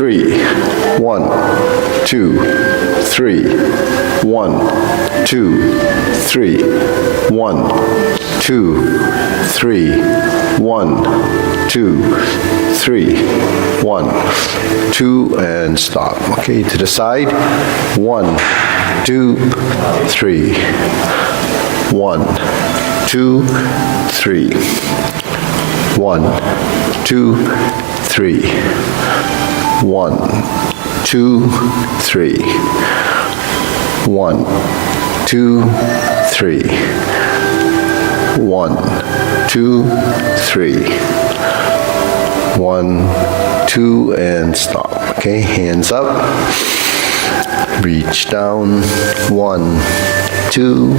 3. 1, 2, 3. 1, 2, 3. 1, 2, 3. 1, 2, 3. 1, 2, and stop. Okay, to the side. 1, 2, 3. 1, 2, 3. 1, 2, 3. 1, 2, 3. 1, 2, 3. 1, 2, 3. 1, 2, and stop. Okay, hands up. Reach down. 1, 2,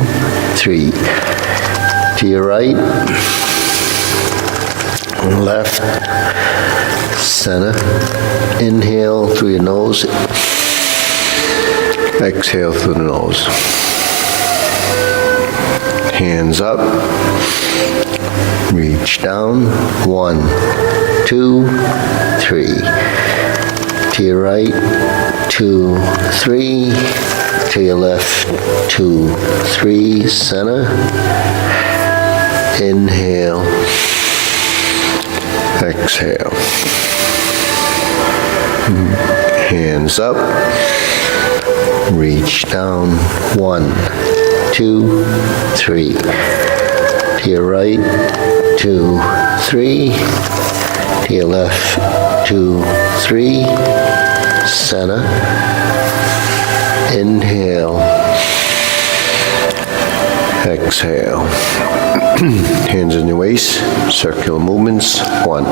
3. To your right, left, center. Inhale through your nose. Exhale through the nose. Hands up. Reach down. 1, 2, 3. To your right, 2, 3. To your left, 2, 3. Center. Inhale. Exhale. Hands up. Reach down. 1, 2, 3. To your right, 2, 3. To your left, 2, 3. Center. Inhale. Exhale. Hands in your waist. Circular movements. 1,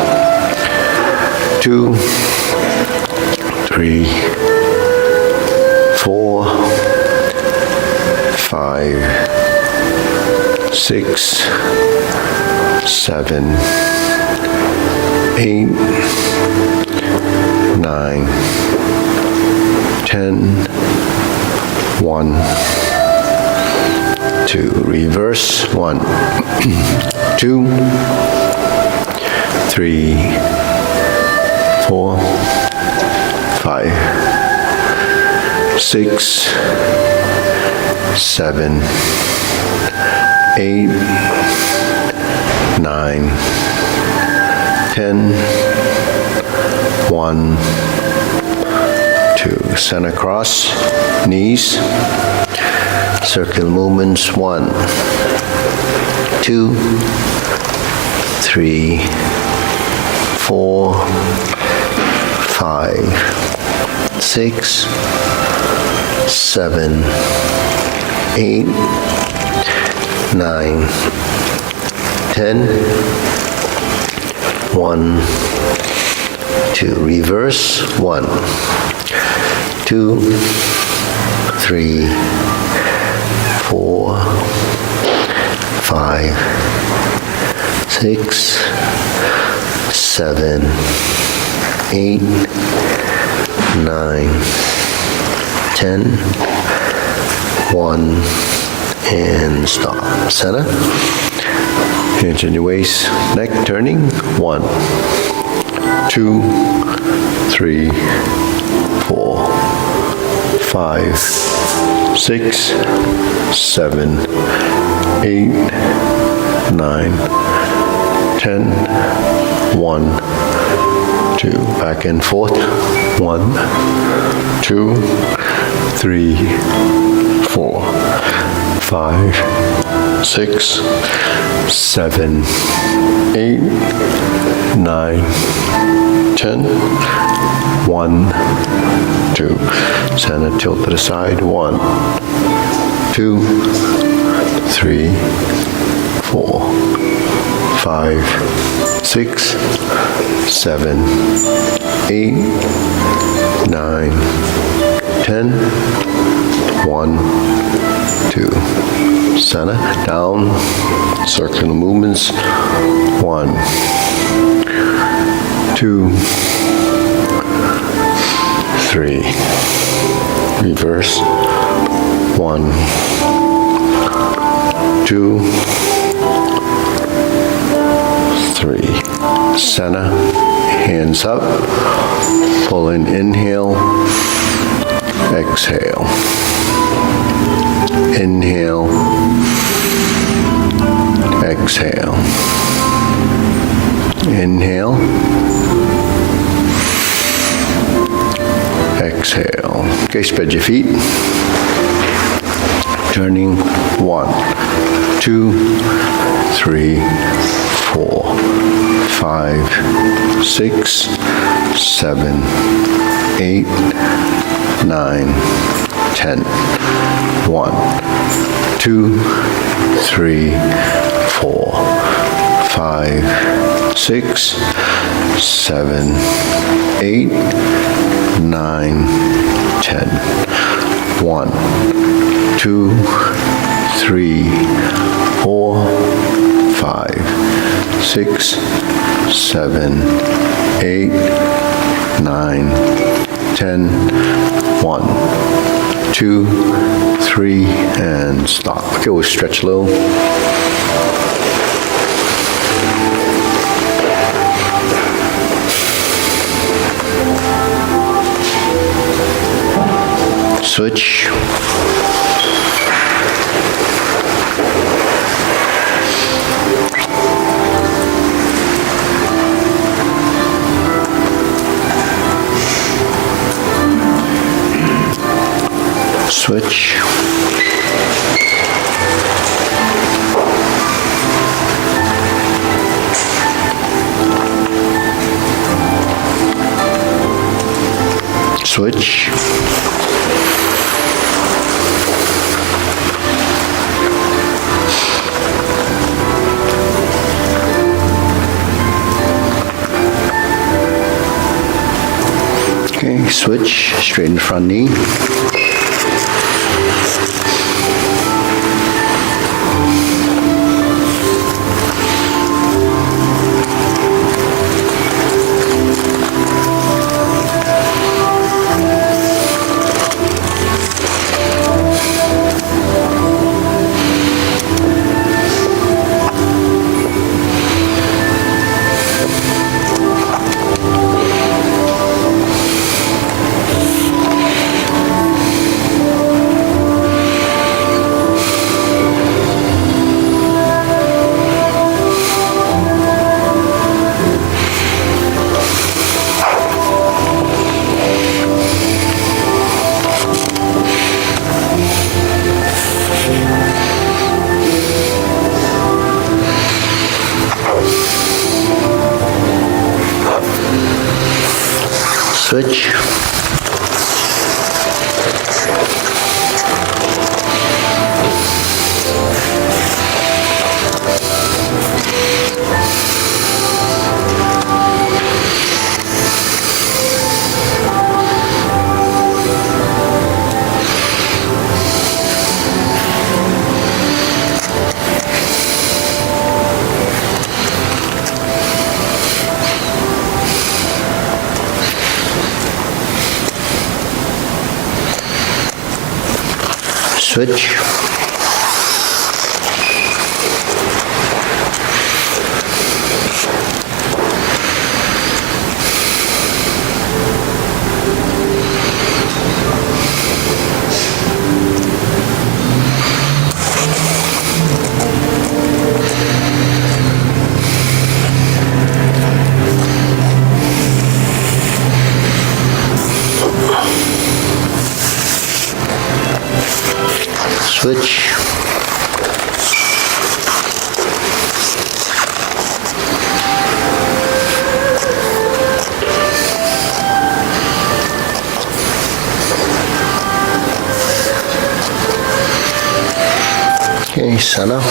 2, 3, 4, 5, 6, 7, 8, 9, 10, 1, 2. Reverse. 1, 2, 3, 4, 5, 6, 7, 8, 9, 10, 1, 2. Center cross, knees. Circular movements. 1, 2, 3, 4, 5, 6, 7, 8, 9, 10, 1, 2. Reverse. 1, 2, 3, 4, 5, 6, 7, 8, 9, 10, 1, and stop. Center. Hands in your waist. Neck turning. 1, 2, 3, 4, 5, 6, 7, 8, 9, 10, 1, 2. Back and forth. 1, 2, 3, 4, 5, 6, 7, 8, 9, 10, 1, 2. Center tilt to the side. 1, 2, 3, 4, 5, 6, 7, 8, 9, 10, 1, 2. Center, down, circular movements. 1, 2, 3. Reverse. 1, 2, 3. Center. hands up, pull in, inhale, exhale, inhale, exhale, inhale, exhale. Okay, spread your feet. Turning 1, 2, 3, 4, 5, 6, 7, 8, 9, 10. 1, 2, 3, 4, 5, 6, 7, 8, 9, 10. 1, 2, 3, 4, 5, 6, 7, 8, 9, 10. 1, 2, 3, and stop. Okay, we'll stretch a little. Switch. Switch. Switch. Okay, switch, straighten the front knee. Switch. Switch. Switch. Okay, center.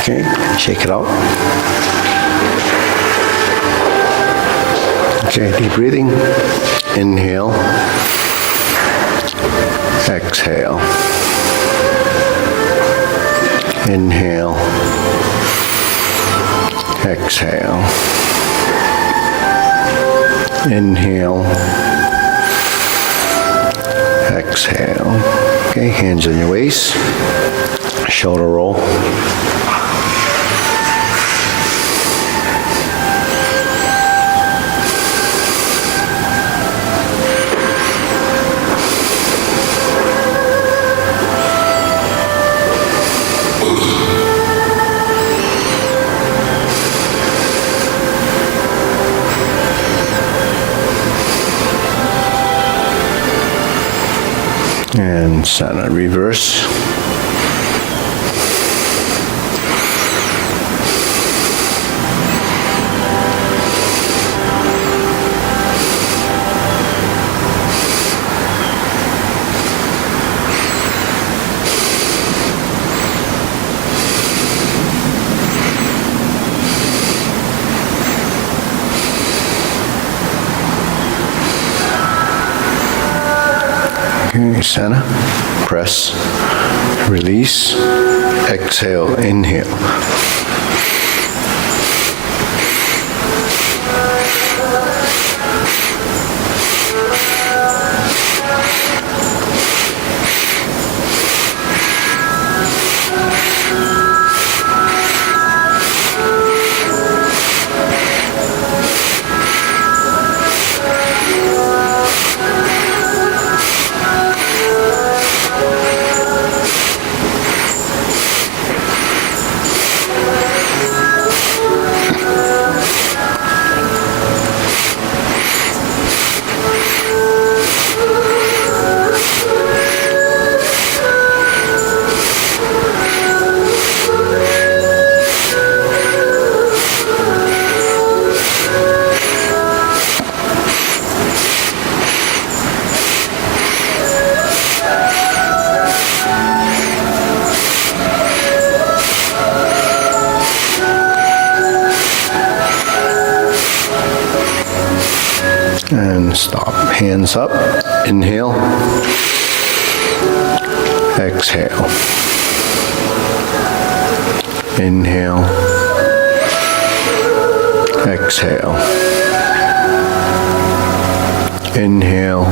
Okay, shake it out. Okay, deep breathing. Inhale. Exhale. Inhale. Exhale. Inhale. Exhale. Okay, hands on your waist. Shoulder roll. And center, reverse. Okay, center, press, release, exhale, inhale. And stop. Hands up. Inhale. Exhale. Inhale. Exhale. Inhale.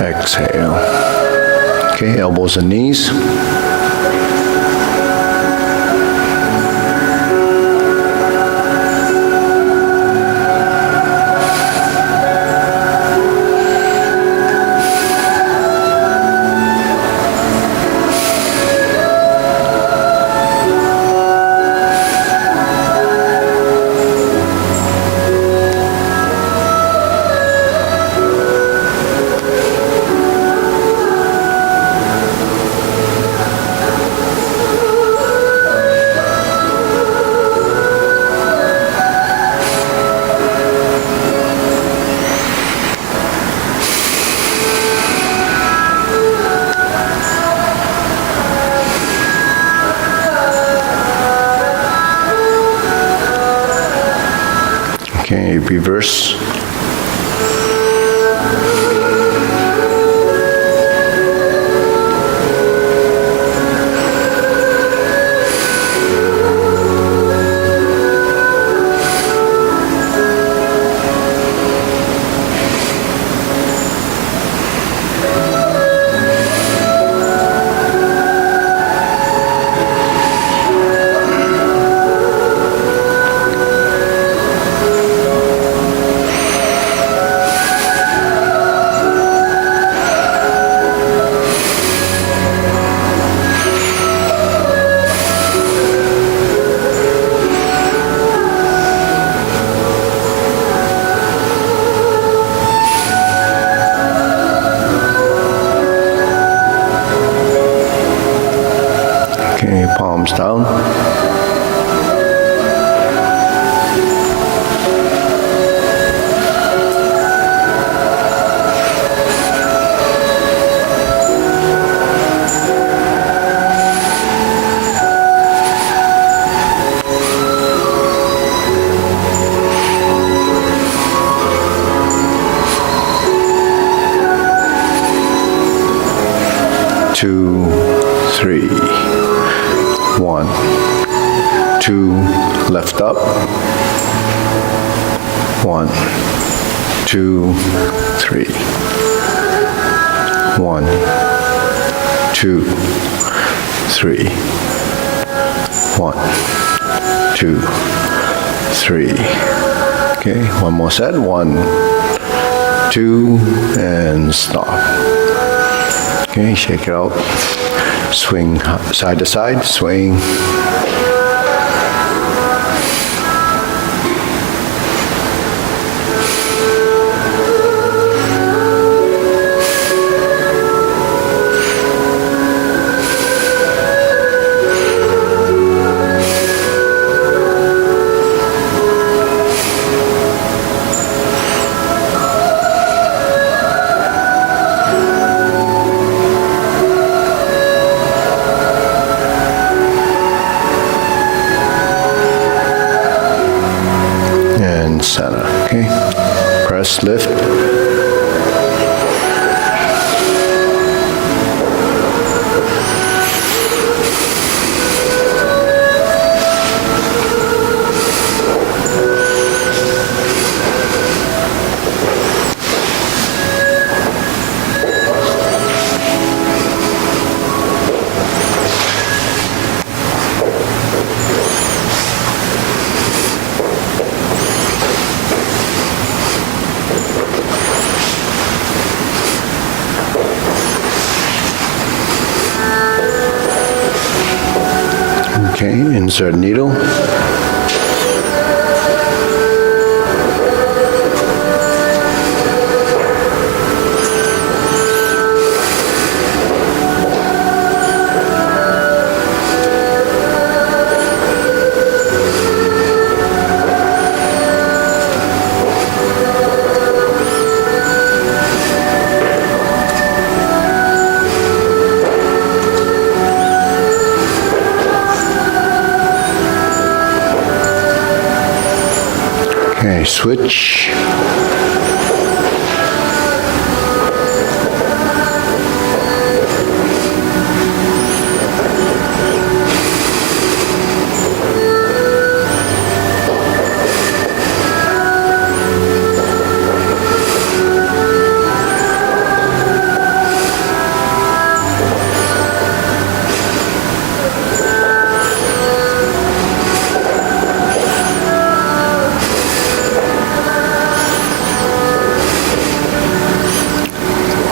Exhale. Okay, elbows and knees. Okay, reverse. Okay, palms down. 2, 3. 1, 2, left up. 1, 2, 3. 1, 2, 3. 1, 2, 3. Okay, one more set. 1, 2, and stop. Okay, shake it out. Swing side to side, swing. Center, okay? Press, lift. Okay, insert needle. Okay, switch.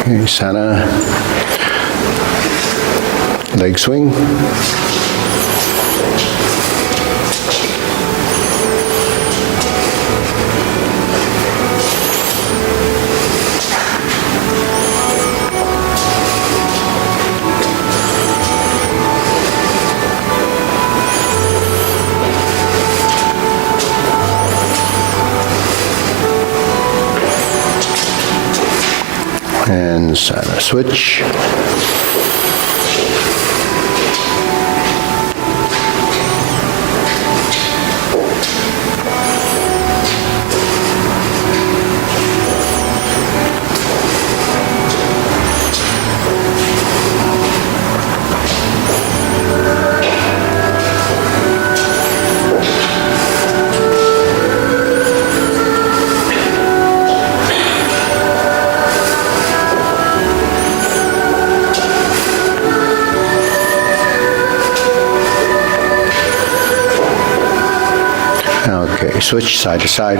Okay, center, leg swing. And center, switch. Okay, switch side to side.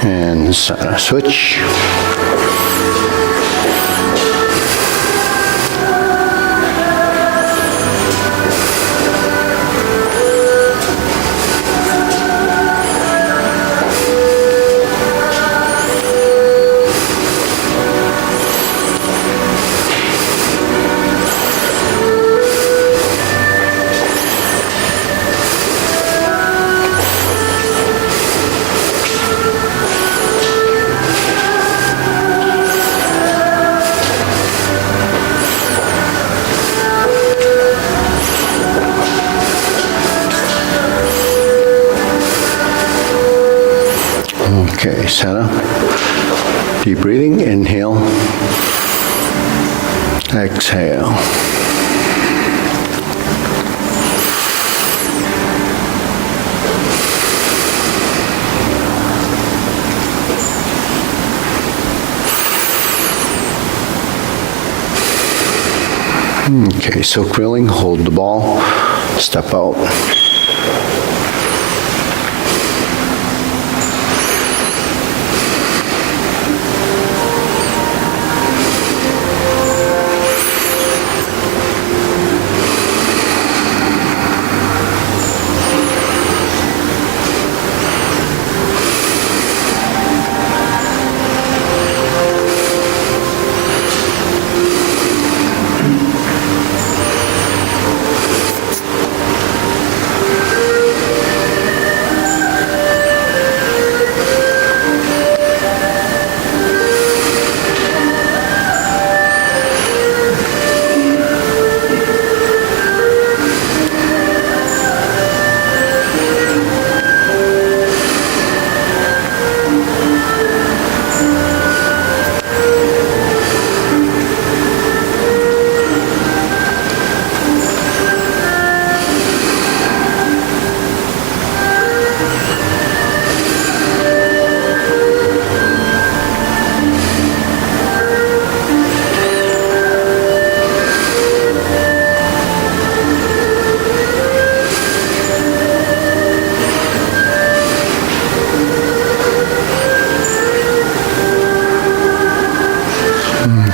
And center, switch. center. Deep breathing, inhale. Exhale. Okay, so grilling, hold the ball, step out.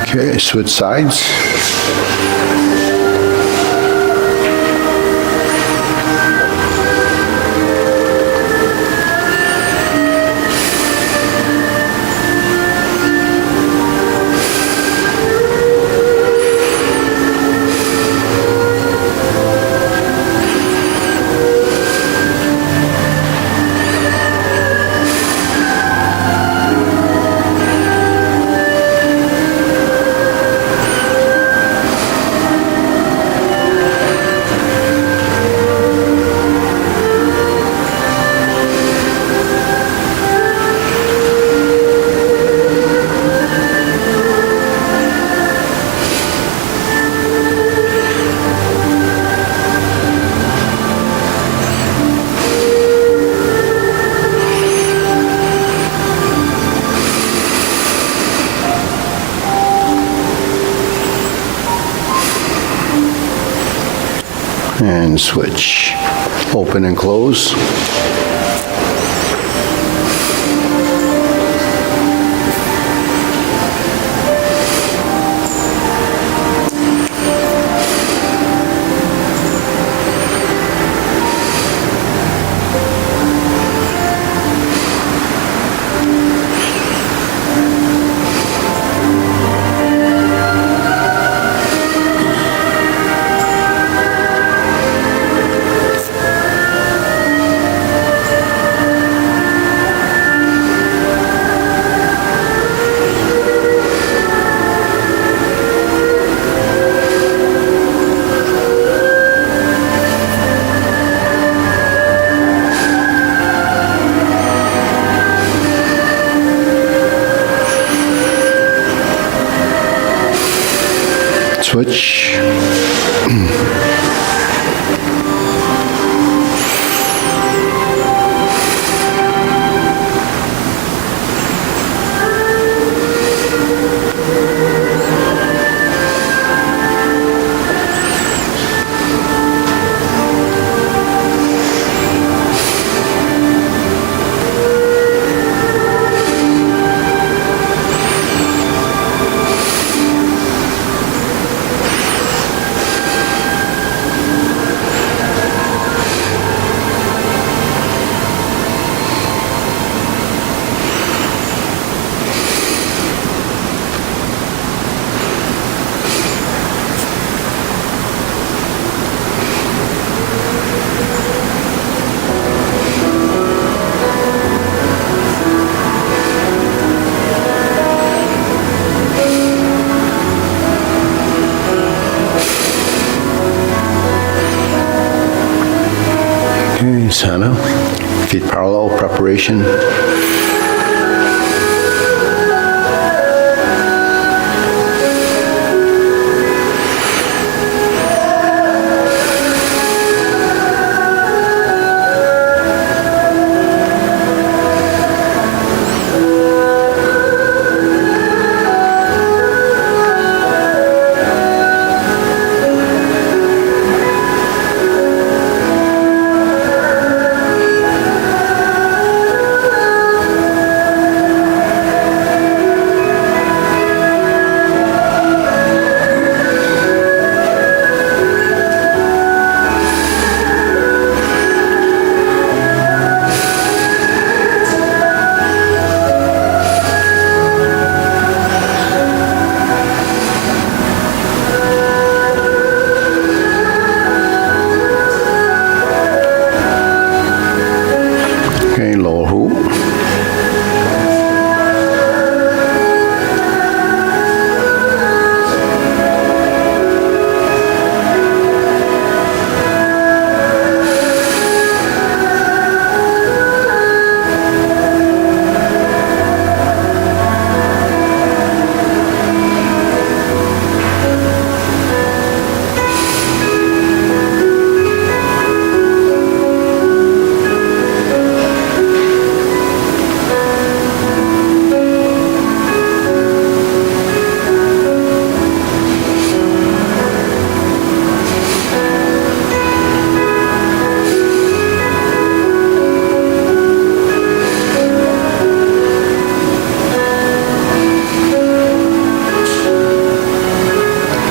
Okay, switch sides. And switch. Open and close. Switch. Okay, center. Feet parallel, preparation.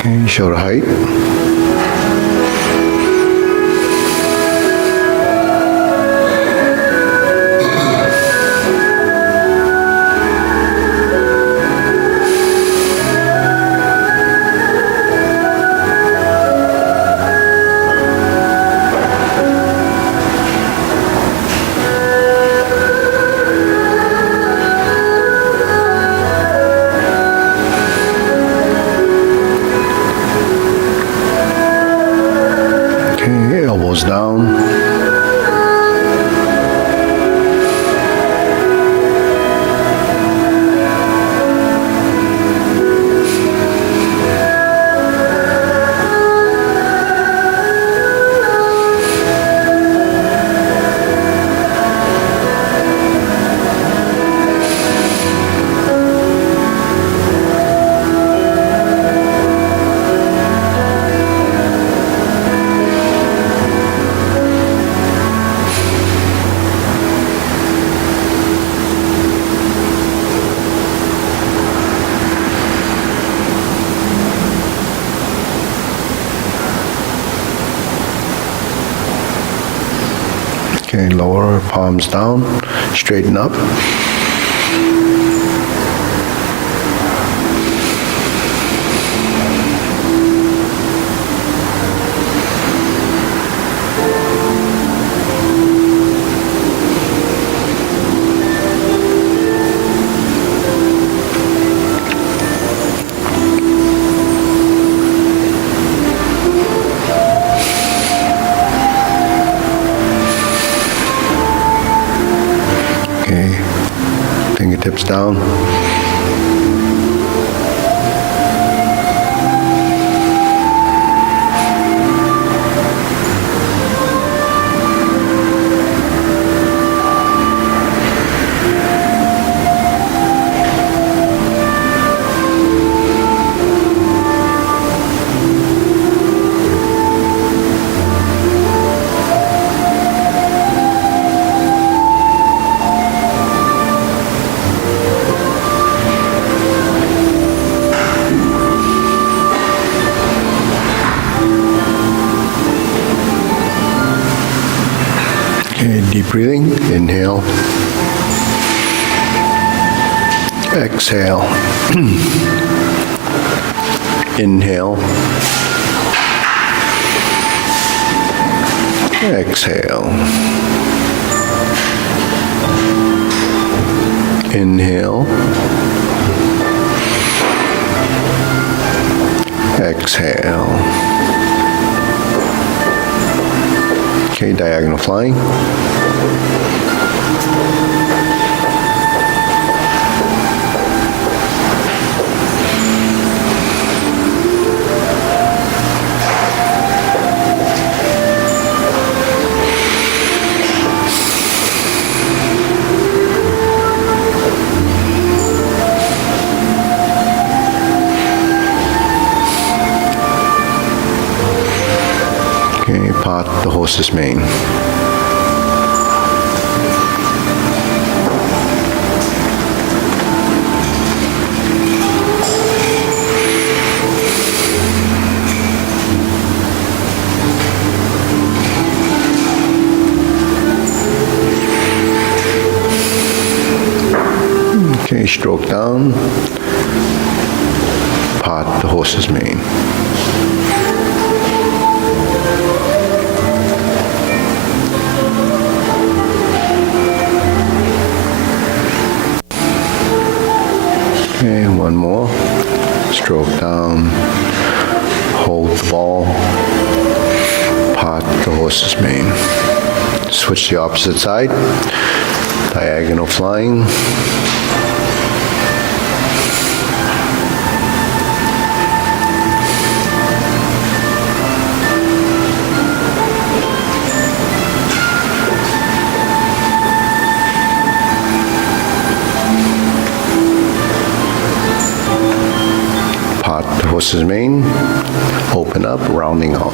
Okay, shoulder height. Okay, elbows down. Okay, lower palms down, straighten up. Okay, fingertips down. Okay, deep breathing, inhale. Exhale. Inhale. Exhale. Inhale. Exhale. Okay, diagonal flying. Okay, part the horse's mane. Okay, stroke down, part the horse's mane. Okay, one more. Stroke down, hold the ball, part the horse's mane. Switch the opposite side, diagonal flying. Horse's mane, open up, rounding out.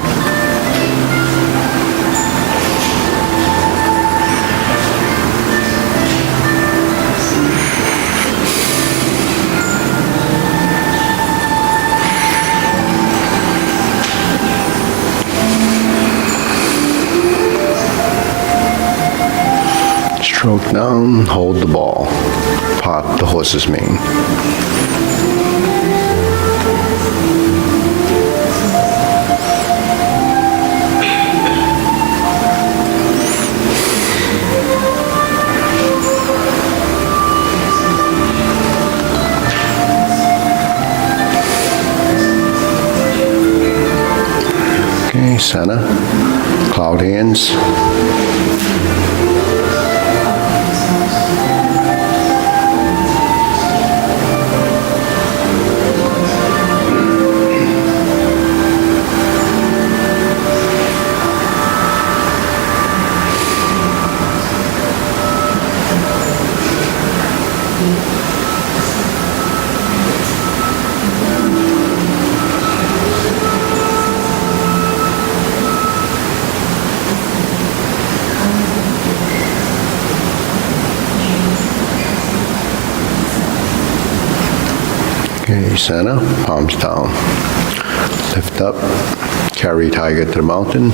Stroke down, hold the ball. Part the horse's mane. Okay, center. Cloud hands. Okay, center, palms down. Lift up, carry tiger to the mountain.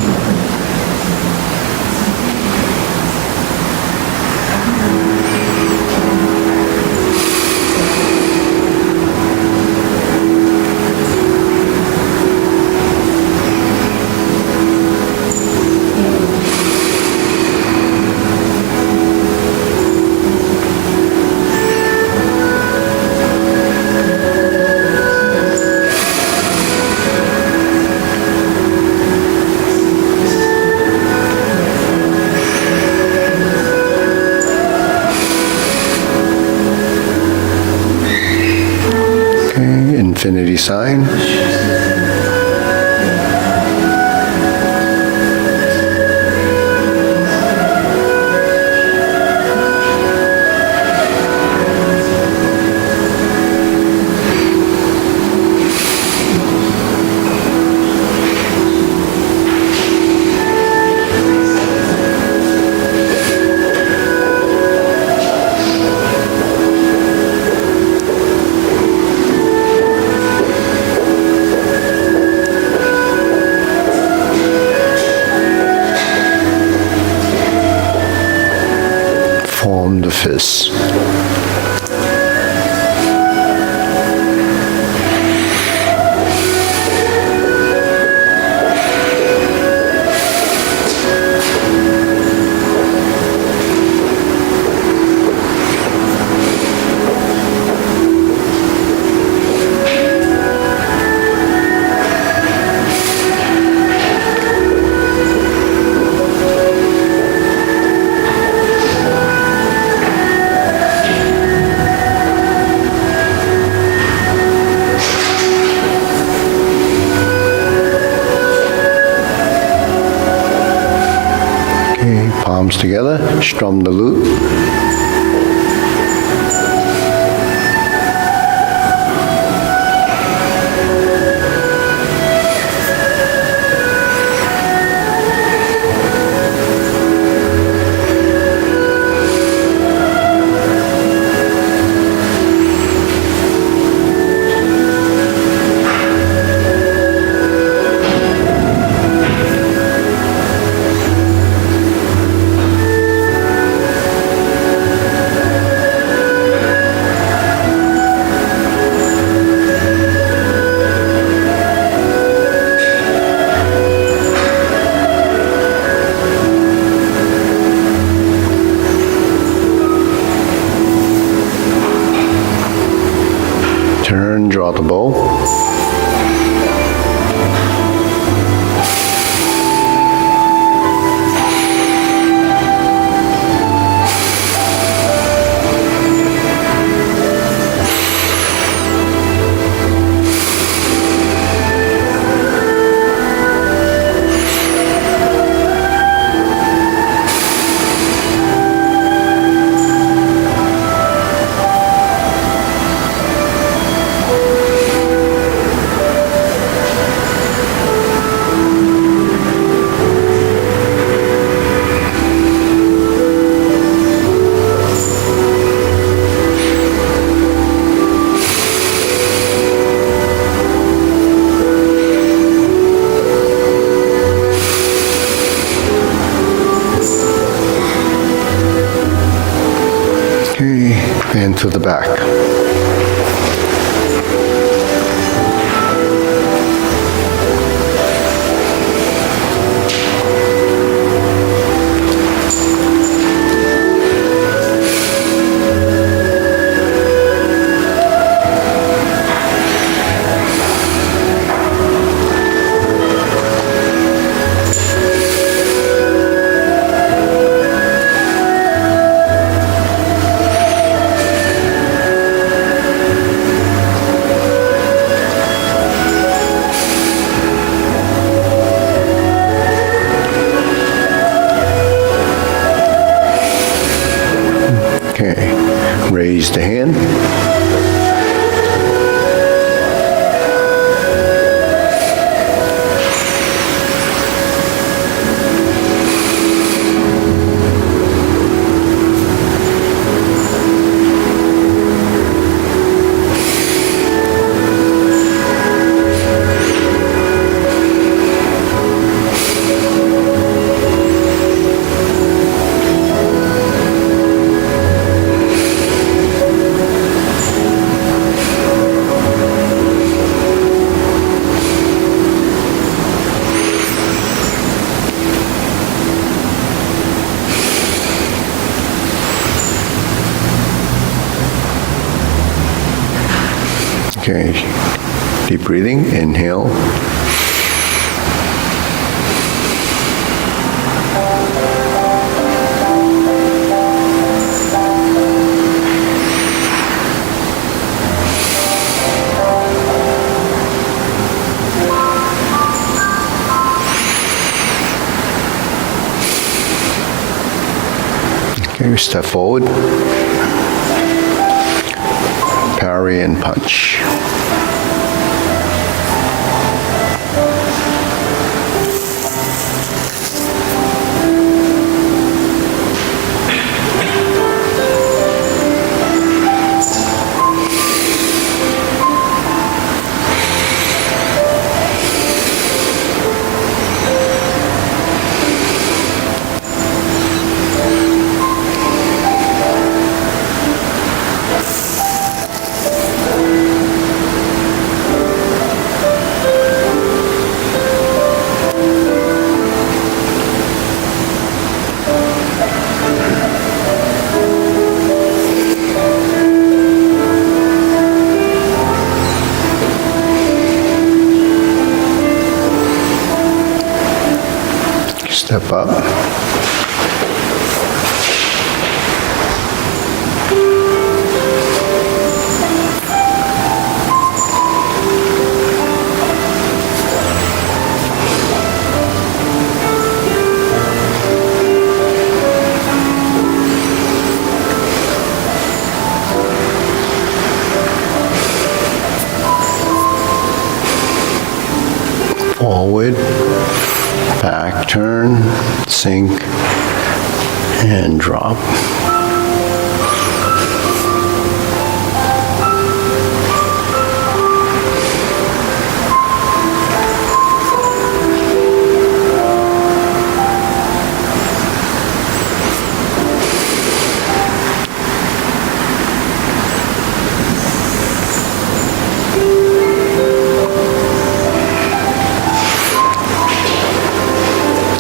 Infinity sign. Form the fists. Palms together, strum the lute. to the back. Okay, raise the hand. Okay, deep breathing, inhale. Okay, we step forward. Parry and punch. Step up. Forward, back turn, sink, and drop.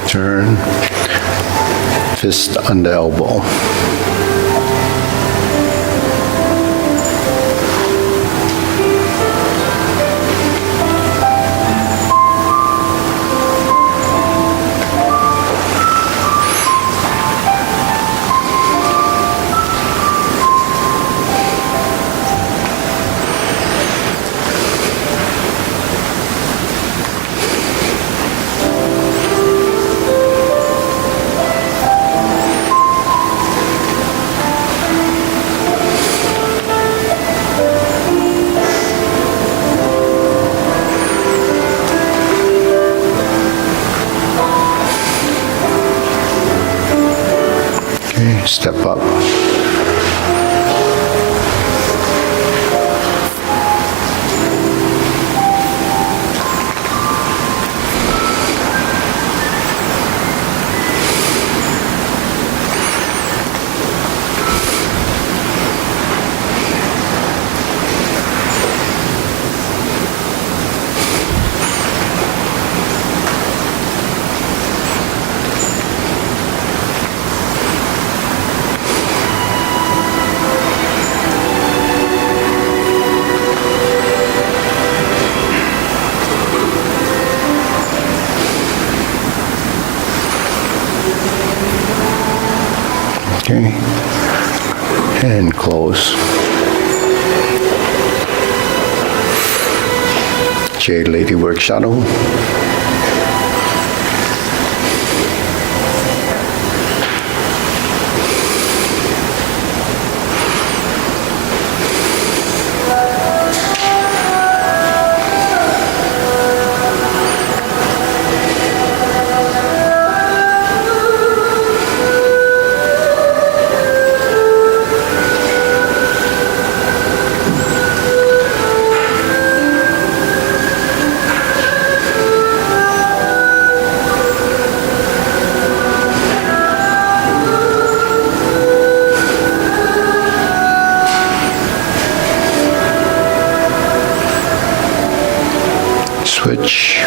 Turn, fist under elbow. Okay, step up. Okay. And close. Jade Lady Work Shadow. Switch.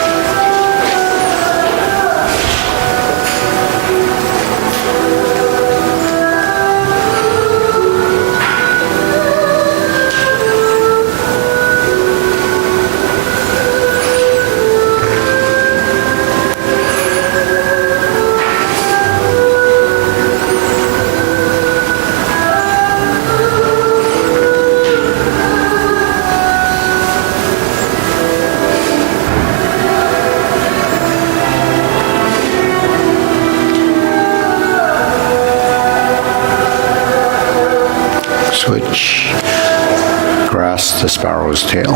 Switch. Grasp the sparrow's tail.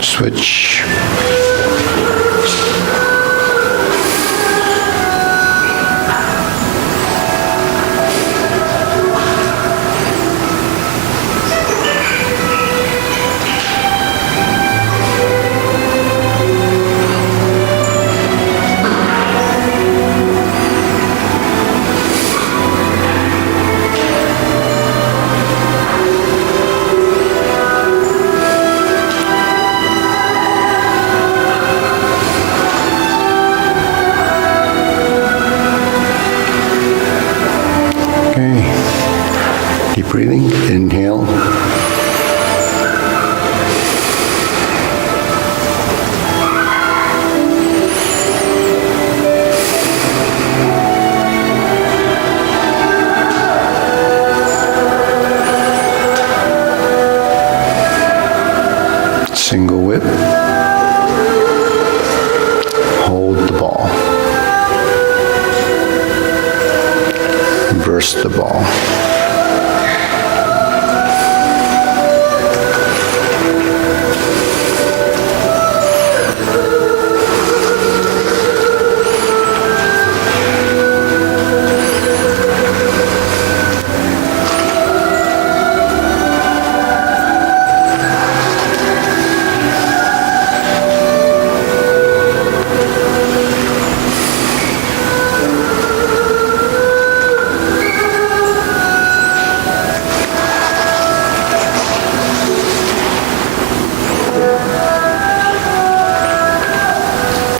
Switch. Okay. Deep breathing. Inhale. Single whip. Hold the ball. Reverse the ball.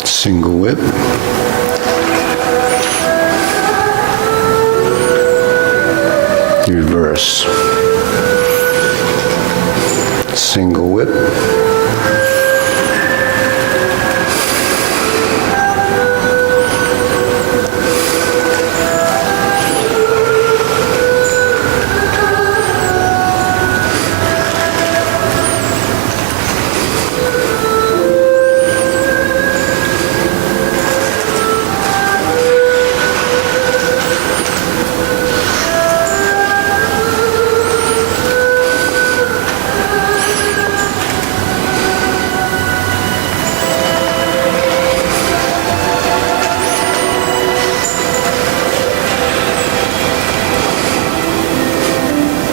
Single whip. Reverse. Single whip.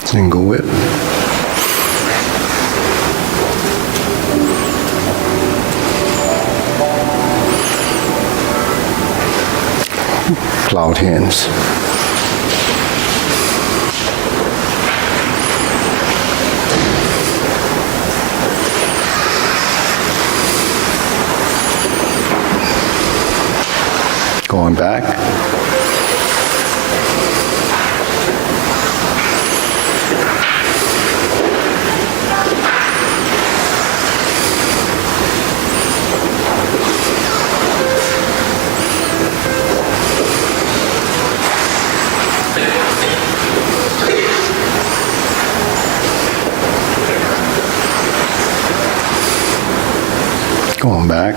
Single whip. cloud hands. Going back. Going back.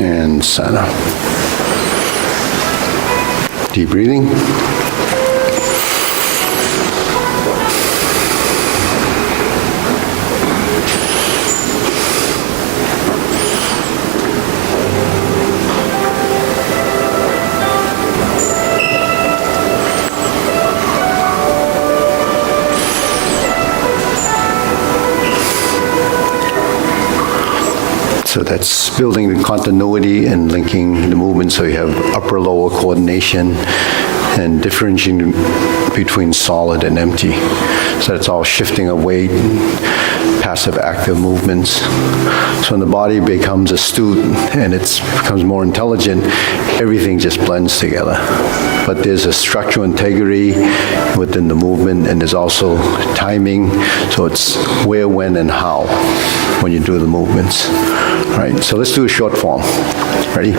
And center. Deep breathing. So that's building the continuity and linking the movement so you have upper-lower coordination and differentiating between solid and empty. So it's all shifting of weight, passive-active movements. So when the body becomes astute and it becomes more intelligent, everything just blends together. But there's a structural integrity within the movement, and there's also timing. So it's where, when, and how when you do the movements. All right, so let's do a short form. Ready?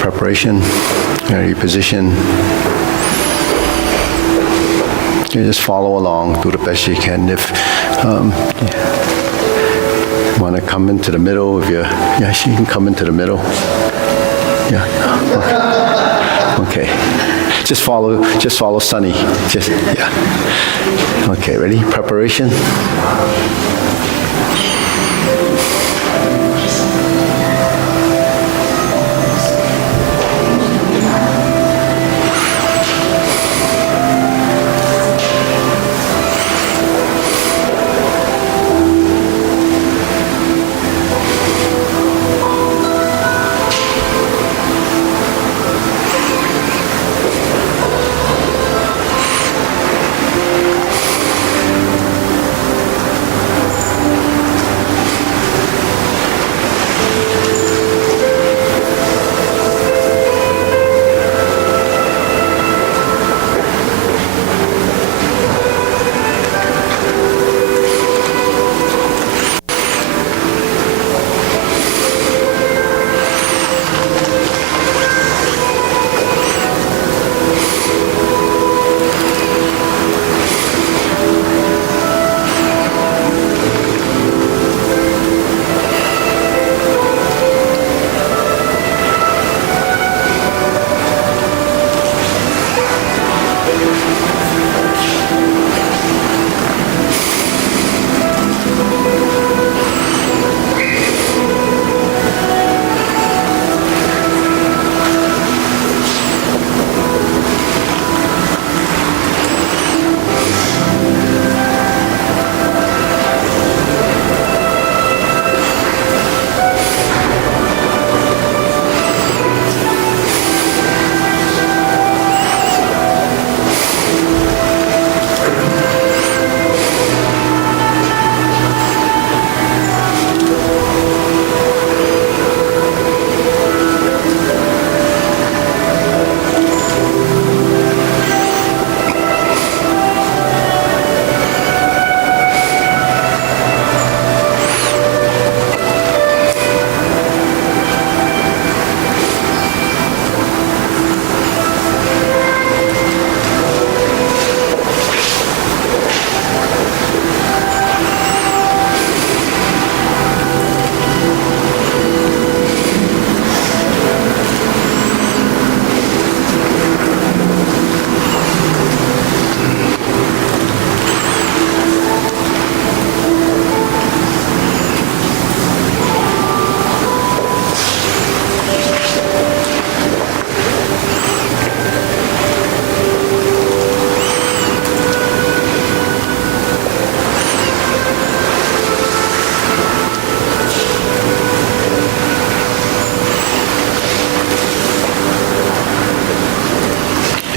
Preparation, ready, position. You just follow along, do the best you can. If you want to come into the middle, if you can come into the middle. Yeah. Okay. Just follow Sunny. Yeah. Okay, ready? Preparation.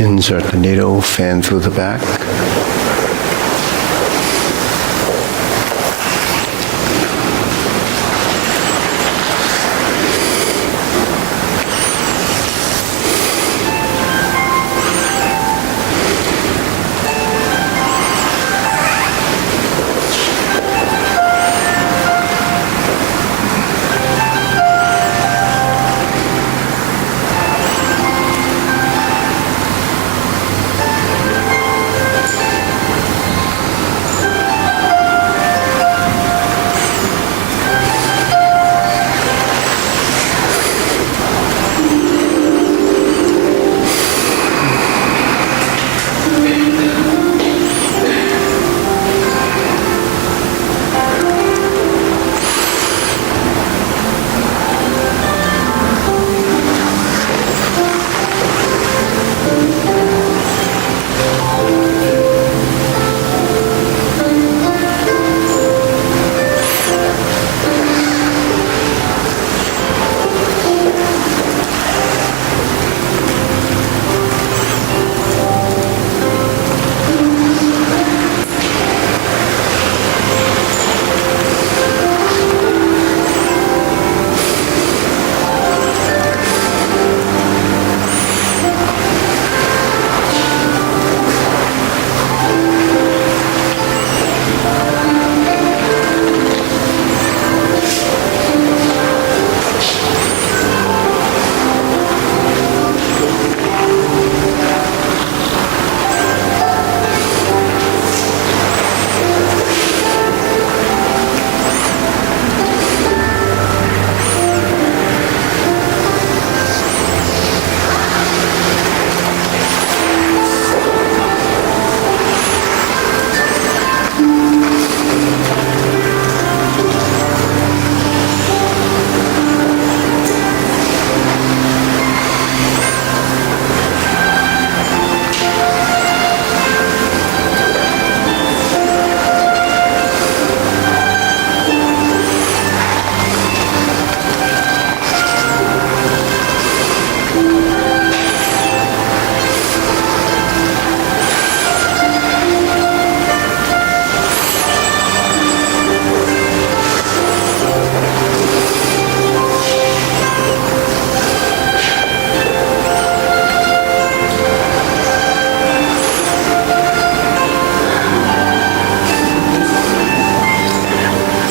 Insert the needle, fan through the back.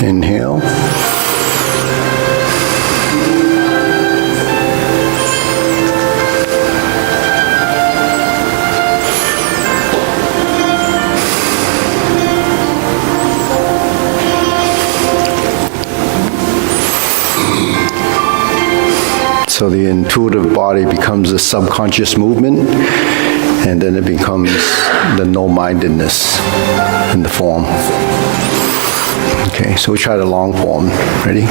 Inhale. So the intuitive body becomes a subconscious movement, and then it becomes the no-mindedness in the form. Okay, so we try the long form. Ready?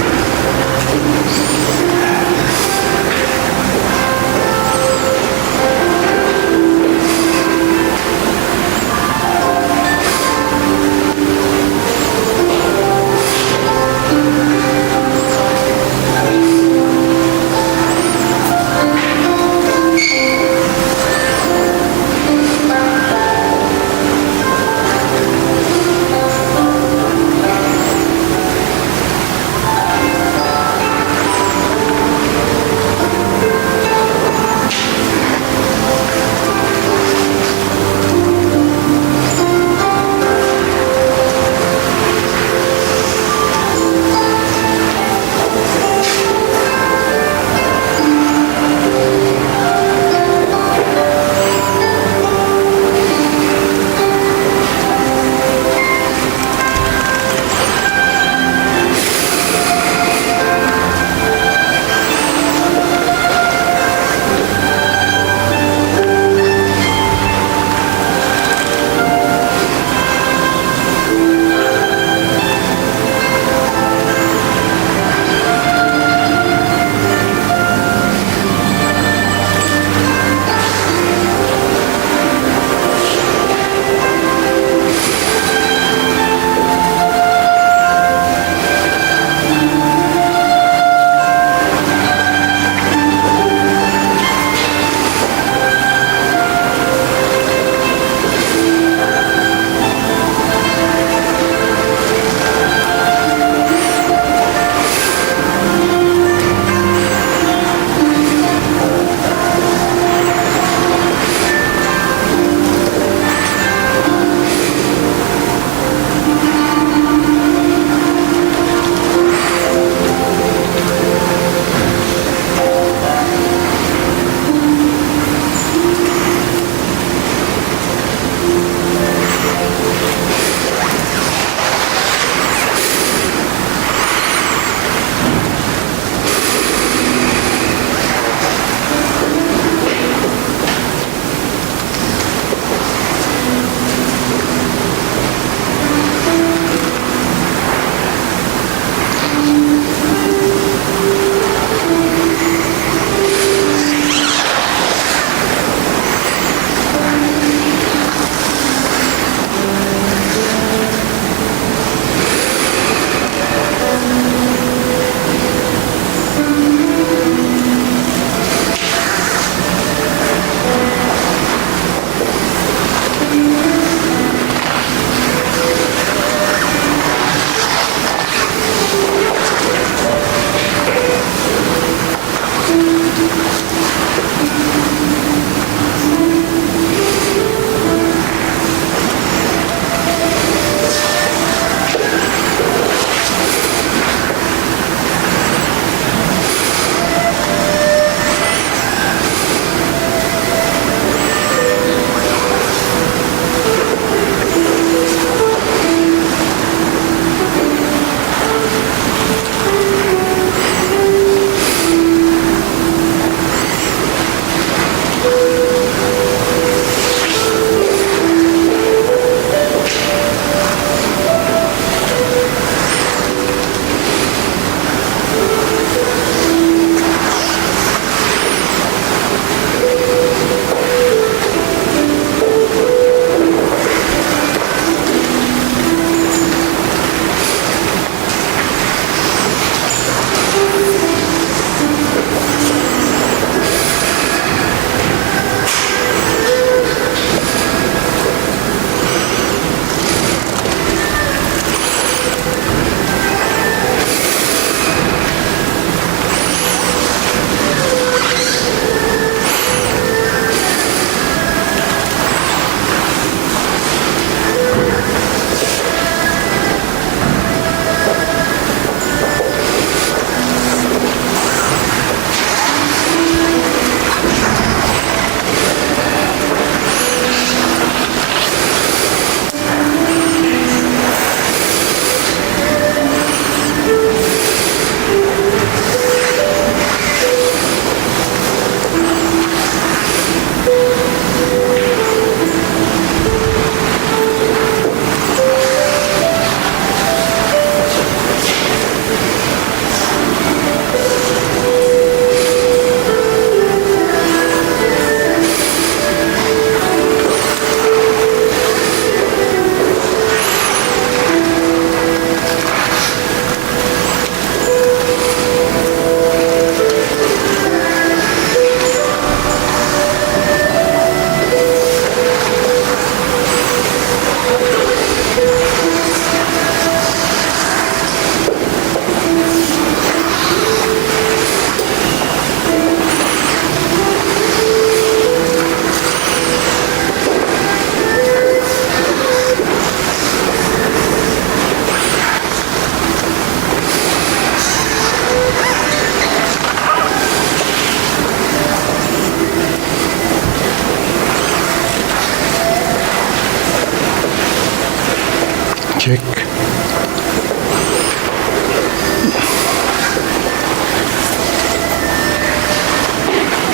Kick.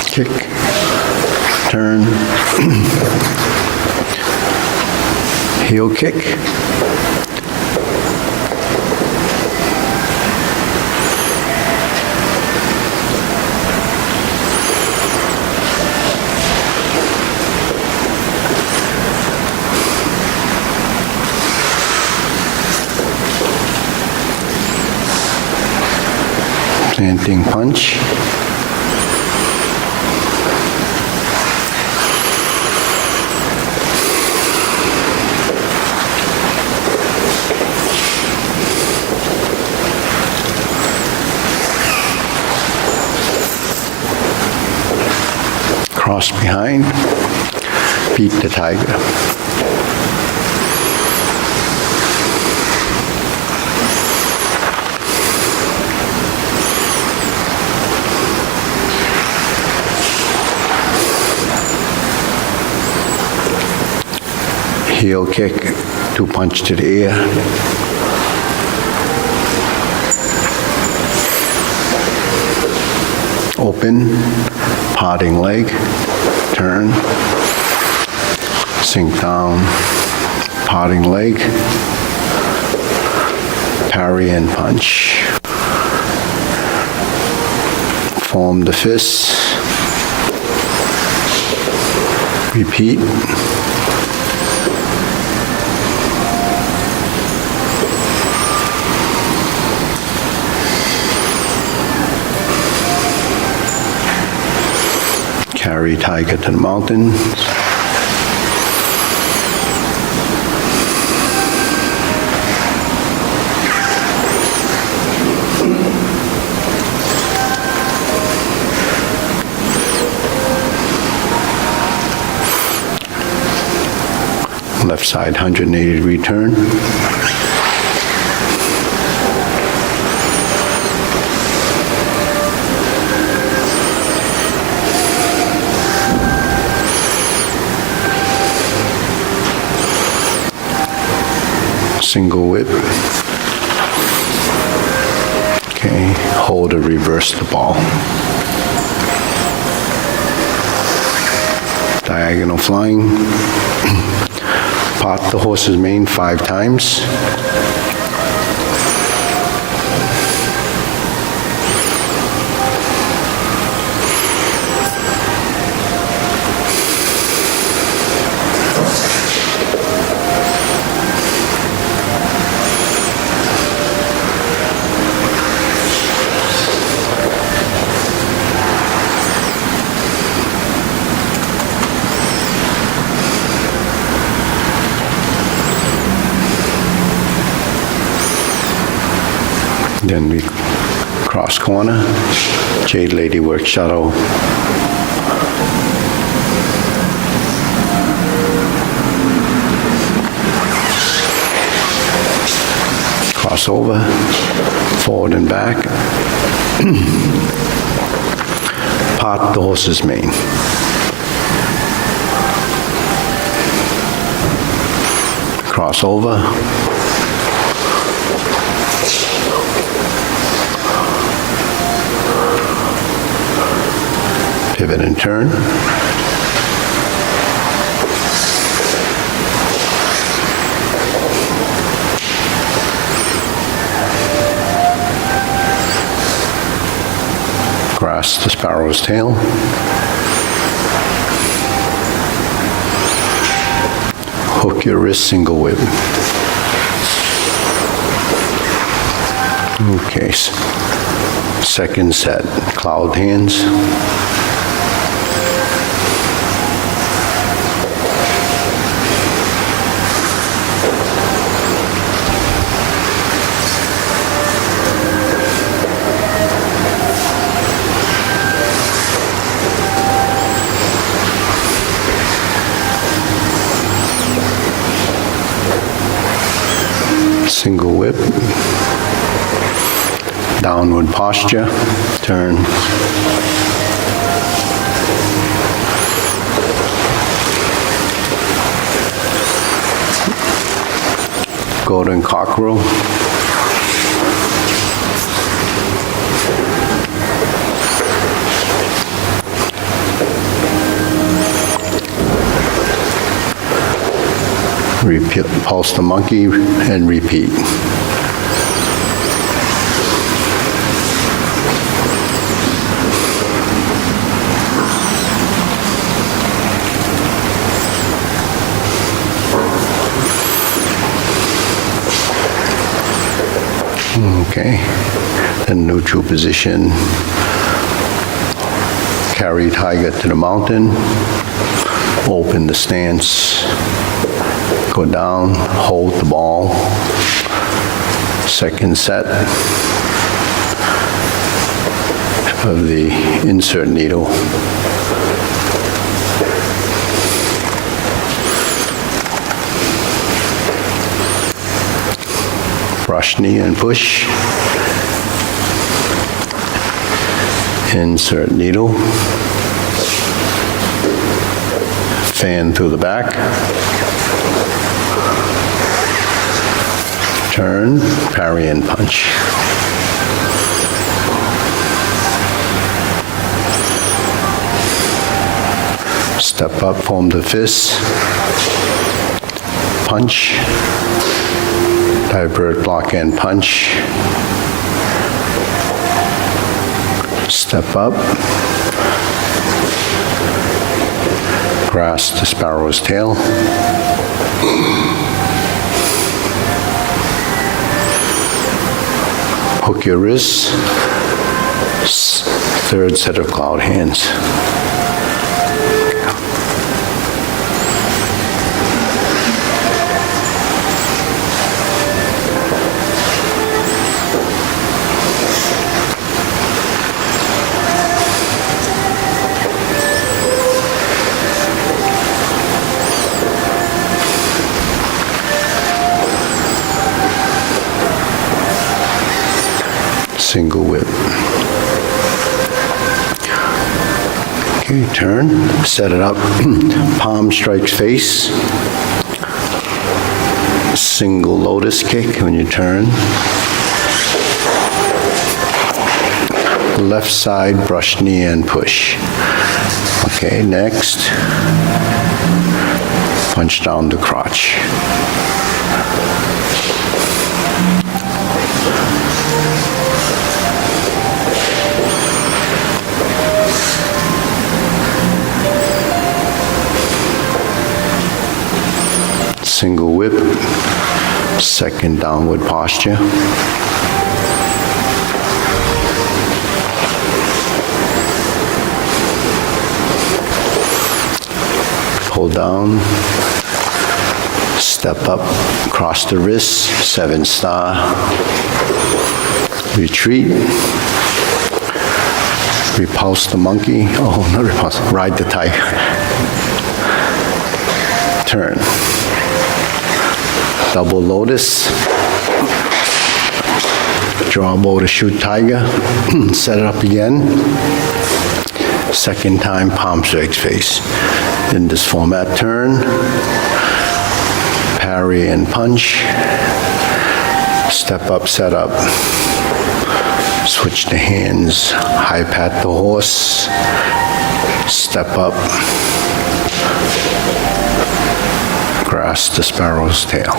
Kick. Turn. Heel kick. Planting punch. Cross behind, beat the tiger. Heel kick, 2 punch to the ear. Open, parting leg, turn, sink down, parting leg, parry and punch. Form the fists. Repeat. Carry tiger to the mountains. Left side 180-degree turn. Single whip. Okay, hold or reverse the ball. Diagonal flying. Part the horse's mane 5 times. Then we cross corner, Jade Lady work shuttle. Cross over, forward and back. Part the horse's mane. Cross over. Pivot and turn. Grasp the sparrow's tail. Hook your wrist, single whip. Okay, second set, cloud hands. Single whip, downward posture, turn. golden cockerel. Repeat, pulse the monkey and repeat. Okay, then neutral position. Carry tiger to the mountain. Open the stance. Go down, hold the ball. Second set of the insert needle. Brush knee and push. Insert needle. Fan through the back. Turn, parry and punch. Step up, palm to fist. Punch. Divert, block and punch. Step up. Grasp the sparrow's tail. Hook your wrists. Third set of cloud hands. Single whip. Okay, turn, set it up. Palm strikes face. Single lotus kick when you turn. Left side, brush knee and push. Okay, next. Punch down the crotch. Single whip, second downward posture. Pull down, step up, cross the wrist, 7-star. Retreat. Repulse the monkey. Oh, not repulse, ride the tiger. Turn. Double lotus. Draw bow to shoot tiger. Set it up again. Second time, palm strikes face. In this format, turn. Parry and punch. Step up, set up. Switch the hands. High pat the horse. Step up. Grasp the sparrow's tail.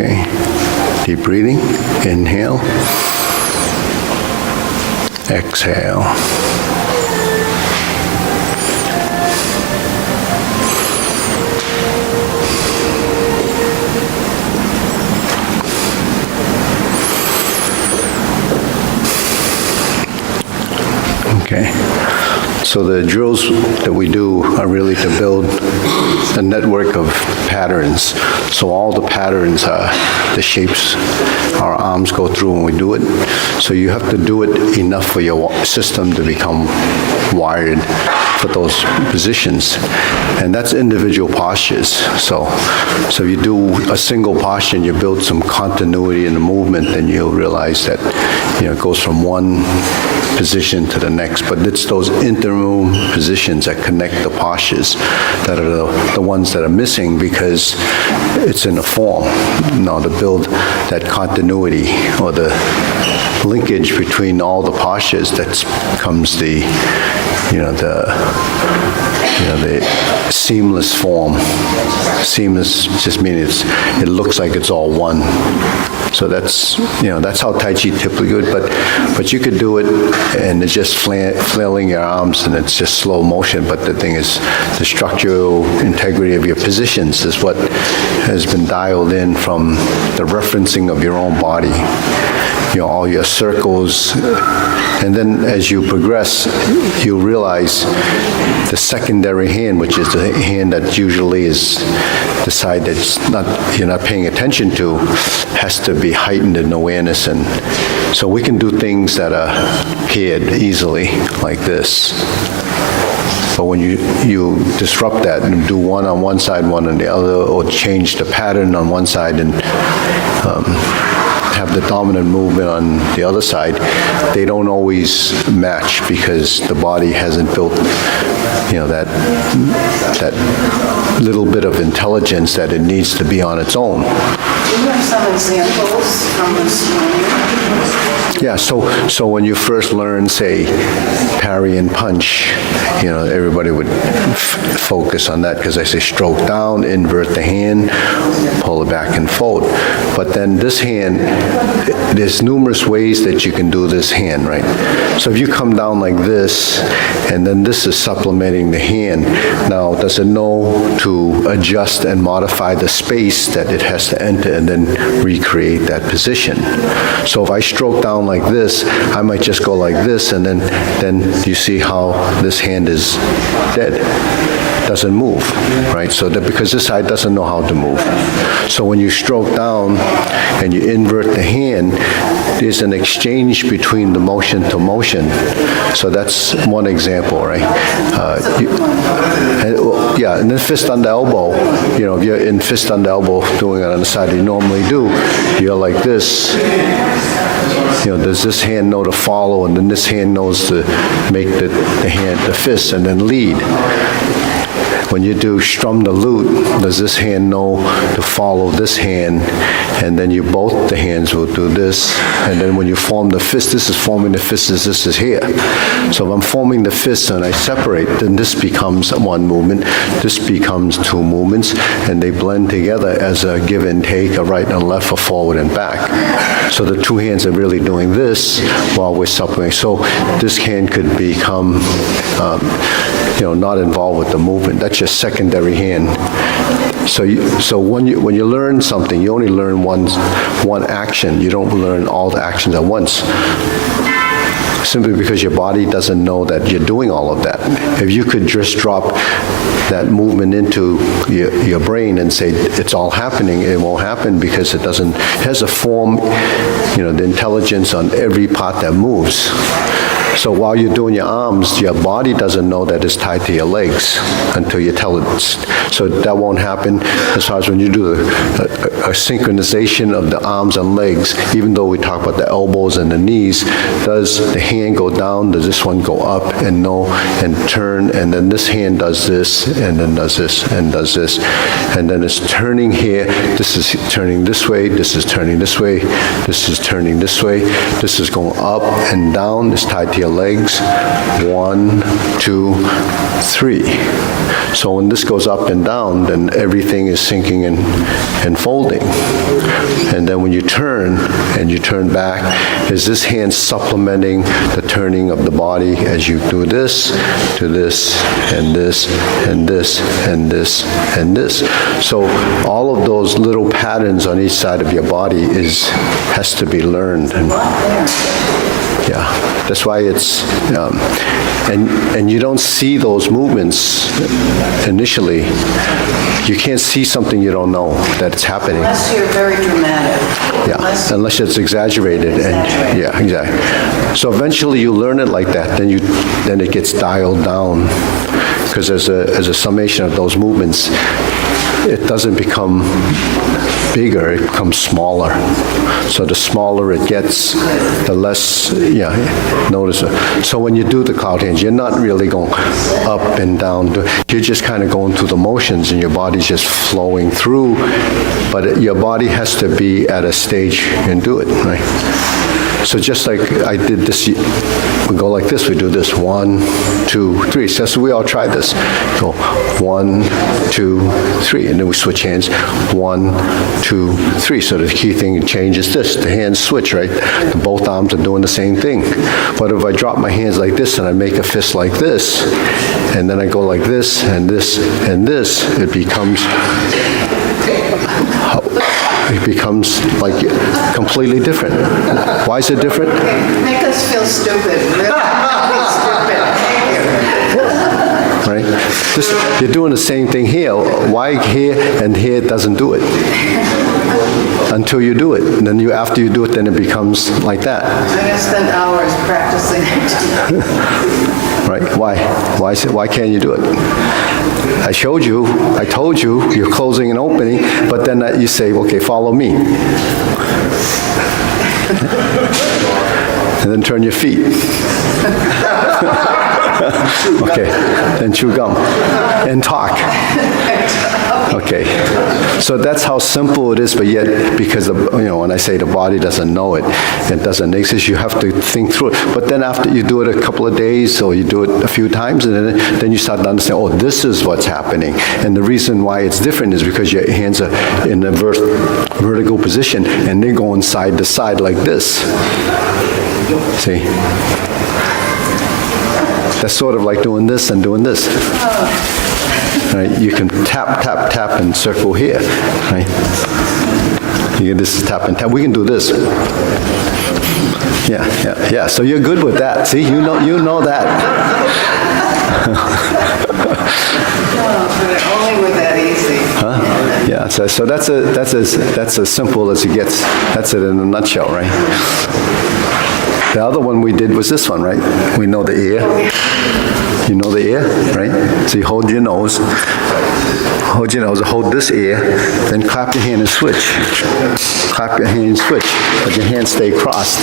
Okay, deep breathing, inhale, exhale. Okay, So the drills that we do are really to build a network of patterns. So all the patterns are the shapes our arms go through when we do it. So you have to do it enough for your system to become wired for those positions. And that's individual postures. So if you do a single posture and you build some continuity in the movement, then you'll realize that, it goes from one position to the next. But it's those interim positions that connect the postures that are the ones that are missing because it's in a form, to build that continuity or the linkage between all the postures that comes the seamless form. Seamless just means it looks like it's all one. So that's how Tai Chi typically good, but you could do it and it's just flailing your arms and it's just slow motion, but the thing is the structural integrity of your positions is what has been dialed in from the referencing of your own body. All your circles, and then as you progress, you realize the secondary hand, which is the hand that usually is the side that you're not paying attention to, has to be heightened in awareness. And so we can do things that are paired easily, like this. But when you disrupt that and do one on one side, one on the other, or change the pattern on one side and have the dominant movement on the other side, they don't always match because the body hasn't built, that little bit of intelligence that it needs to be on its own. Do you have some examples from this? Yeah, so when you first learn, say, parry and punch, everybody would focus on that because I say stroke down, invert the hand, pull it back and fold. But then this hand, there's numerous ways that you can do this hand, right? So if you come down like this, and then this is supplementing the hand, now does it know to adjust and modify the space that it has to enter and then recreate that position? So if I stroke down like this, I might just go like this, and then you see how this hand is dead. Doesn't move, right? So that because this side doesn't know how to move. So when you stroke down and you invert the hand, there's an exchange between the motion to motion. So that's one example, right? And then fist on the elbow. If you're in fist on the elbow doing it on the side you normally do, you're like this. Does this hand know to follow, and then this hand knows to make the fist and then lead. When you do strum the lute, does this hand know to follow this hand, and then both the hands will do this, and then when you form the fist, this is forming the fist as this is here. So if I'm forming the fist and I separate, then this becomes one movement, this becomes two movements, and they blend together as a give and take, a right and a left, a forward and back. So the two hands are really doing this while we're separating. So this hand could become not involved with the movement. That's your secondary hand. So when you learn something, you only learn one action. You don't learn all the actions at once. Simply because your body doesn't know that you're doing all of that. If you could just drop that movement into your brain and say it's all happening, it won't happen because it has a form, the intelligence on every part that moves. So while you're doing your arms, your body doesn't know that it's tied to your legs until you tell it. So that won't happen as far as when you do a synchronization of the arms and legs, even though we talk about the elbows and the knees, does the hand go down, does this one go up and turn, and then this hand does this, and then does this, and does this, and then it's turning here, this is turning this way, this is turning this way, this is turning this way, this is going up and down, it's tied to your legs, 1, 2, 3. So when this goes up and down, then everything is sinking and folding. And then when you turn and you turn back, is this hand supplementing the turning of the body as you do this, to this, and this, and this, and this, and this. So all of those little patterns on each side of your body has to be learned. And, yeah, that's why it's and you don't see those movements initially, you can't see something you don't know that it's happening. Unless you're very dramatic. Yeah, unless it's exaggerated. And yeah, exactly. So eventually you learn it like that, then it gets dialed down, because as a summation of those movements, it doesn't become bigger, it becomes smaller. So the smaller it gets, the less, notice it. So when you do the cloud hands, you're not really going up and down. You're just kind of going through the motions and your body's just flowing through, but your body has to be at a stage and do it, right? So just like I did this, we go like this, we do this, 1, 2, 3. So we all try this. Go 1, 2, 3, and then we switch hands, 1, 2, 3. So the key thing changes this, the hands switch, right? Both arms are doing the same thing. But if I drop my hands like this and I make a fist like this, and then I go like this, and this, and this, it becomes like completely different. Why is it different? Make us feel stupid. Really stupid. Right? You're doing the same thing here. Why here and here doesn't do it? Until you do it. And then after you do it, then it becomes like that. I spent hours practicing it. Right? Why? Why can't you do it? I showed you, I told you, you're closing and opening, but then you say, okay, follow me. And then turn your feet. Okay, then chew gum and talk. Okay, so that's how simple it is, but yet, because when I say the body doesn't know it, it doesn't exist, you have to think through it. But then after you do it a couple of days, or you do it a few times, and then you start to understand, oh, this is what's happening. And the reason why it's different is because your hands are in a vertical position, and they're going side to side like this. See? That's sort of like doing this and doing this. Right? You can tap, tap, tap, and circle here. Right? This is tap and tap. We can do this. Yeah. So you're good with that. See, you know that. Only with that easy. Huh? Yeah. So that's as simple as it gets. That's it in a nutshell, right? The other one we did was this one, right? We know the ear. You know the ear, right? So you hold your nose, hold this ear, then clap your hand and switch. Clap your hand and switch, but your hands stay crossed.